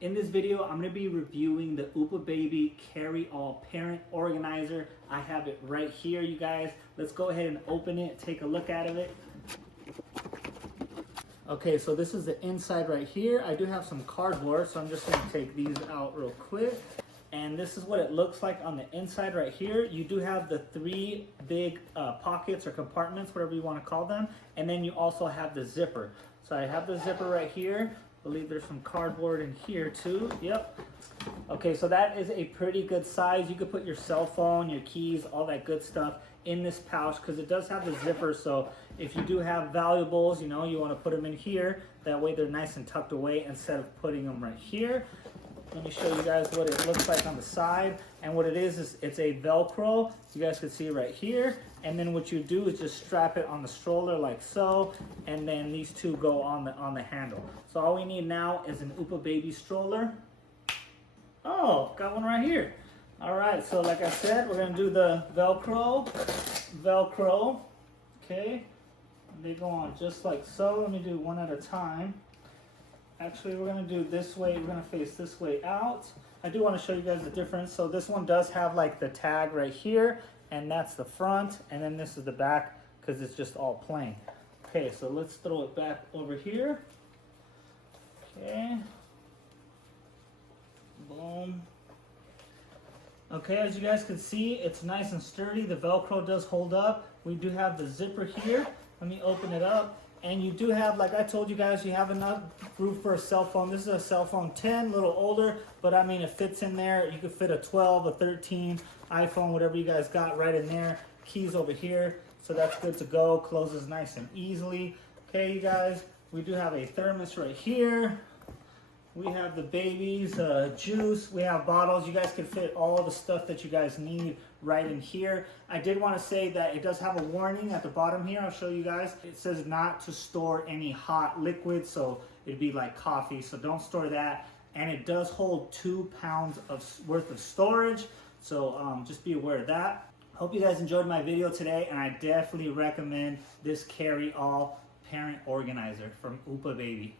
In this video, I'm going to be reviewing the Uppababy Carry-All Parent Organizer. I have it right here, you guys. Let's go ahead and open it, take a look at it. Okay, so this is the inside right here. I do have some cardboard, so I'm just going to take these out real quick. And this is what it looks like on the inside right here. You do have the three big pockets or compartments, whatever you want to call them. And then you also have the zipper. So I have the zipper right here. I believe there's some cardboard in here too. Yep. Okay, so that is a pretty good size. You could put your cell phone, your keys, all that good stuff in this pouch because it does have the zipper. So if you do have valuables, you know, you want to put them in here. That way they're nice and tucked away instead of putting them right here. Let me show you guys what it looks like on the side. And what it is it's a Velcro. You guys can see right here. And then what you do is just strap it on the stroller like so. And then these two go on the handle. So all we need now is an Uppababy stroller. Oh, got one right here. All right, so like I said, we're gonna do the Velcro. Okay, they go on just like so. Let me do one at a time. Actually, we're gonna do this way. We're gonna face this way out. I do want to show you guys the difference. So this one does have like the tag right here, and that's the front, and then this is the back because it's just all plain. Okay, so let's throw it back over here. Okay. Boom. Okay, as you guys can see, it's nice and sturdy. The Velcro does hold up. We do have the zipper here. Let me open it up. And you do have, like I told you guys, you have enough room for a cell phone. This is a cell phone 10, a little older, but I mean, it fits in there. You could fit a 12, a 13, iPhone, whatever you guys got right in there. Keys over here, so that's good to go. Closes nice and easily. Okay, you guys, we do have a thermos right here. We have the baby's juice. We have bottles. You guys can fit all the stuff that you guys need right in here. I did want to say that it does have a warning at the bottom here. I'll show you guys. It says not to store any hot liquid, so it'd be like coffee, so don't store that. And it does hold 2 pounds worth of storage, so just be aware of that. Hope you guys enjoyed my video today, and I definitely recommend this Carry-All Parent Organizer from Uppababy.